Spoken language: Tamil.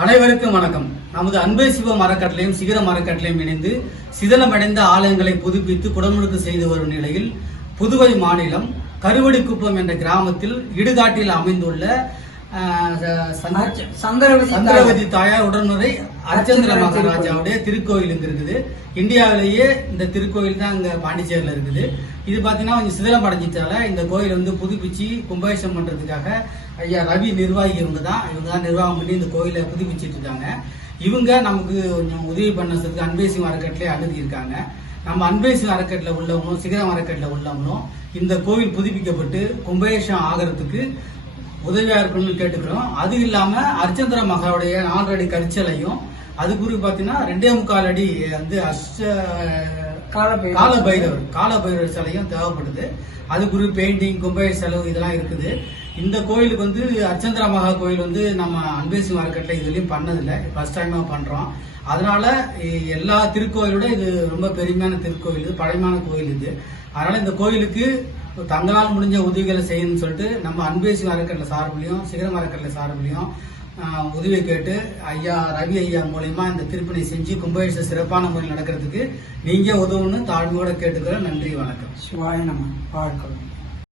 அனைவருக்கும் வணக்கம். நமது அன்பே சிவம் அறக்கட்டளையும் சிகரம் அறக்கட்டளையும் இணைந்து சிதலமடைந்த ஆலயங்களை புதுப்பித்து குடமுழுக்கு செய்து வரும் நிலையில் புதுவை மாநிலம் கருவடிக்குப்பம் என்ற கிராமத்தில் இடுகாட்டில் அமைந்துள்ள சந்திரவதி தாயார் உடனுரை அர்ச்சந்திர மகாராஜாவுடைய திருக்கோயில் இங்க இருக்குது. இந்தியாவிலேயே இந்த திருக்கோயில் தான் இங்க பாண்டிச்சேரியில இருக்குது. இது பாத்தீங்கன்னா கொஞ்சம் சிதிலம் அடைஞ்சிட்டால இந்த கோயில் வந்து புதுப்பிச்சு கும்பாபிஷேகம் பண்றதுக்காக ஐயா ரவி நிர்வாகி இவங்க தான் நிர்வாகம் பண்ணி இந்த கோயிலை புதுப்பிச்சிட்டு இருக்காங்க. இவங்க நமக்கு கொஞ்சம் உதவி பண்ணதுக்கு அன்பேசிவம் அறக்கட்டளை அணுகி இருக்காங்க. நம்ம அன்பேசிவம் அறக்கட்டளை உள்ளவங்களும் சிகரம் அறக்கட்டளை உள்ளவங்களும் இந்த கோவில் புதுப்பிக்கப்பட்டு கும்பாபிஷேகம் ஆகிறதுக்கு உதவியா இருக்கணும்னு கேட்டுக்கிறோம். அது இல்லாம அர்ச்சந்திர மகாவுடைய 4 அடி கரிச்சலையும் அது குறி பாத்தீங்கன்னா 2.25 அடி வந்து காலபைரவர் சிலையும் தேவைப்படுது. அது குறி பெயிண்டிங் கும்பாபிஷேக செலவு இதெல்லாம் இருக்குது. இந்த கோயிலுக்கு வந்து அர்ச்சந்திர மகா கோயில் வந்து நம்ம அன்பேசிவம் அறக்கட்டளை இதுலயும் பண்ணதில்லை, ஃபர்ஸ்ட் டைமா பண்றோம். அதனால எல்லா திருக்கோயிலோட இது ரொம்ப பெருமையான திருக்கோயில், இது பழமையான கோயில் இது. அதனால இந்த கோயிலுக்கு தங்களால் முடிஞ்ச உதவிகளை செய்யணும்னு சொல்லிட்டு நம்ம அன்பேசிவம் அறக்கட்டளை சார்பிலையும் சிகரம் அறக்கட்டளை சார்பிலையும் உதவி கேட்டு ஐயா ரவி ஐயா மூலமா இந்த திருப்பணி செஞ்சு கும்பாபிஷேகம் சிறப்பான முறையில் நடக்கிறதுக்கு நீங்க உதவுன்னு தாழ்மையோட கேட்டுக்கிறேன். நன்றி, வணக்கம். சிவாய நம. வாழ்க்கை.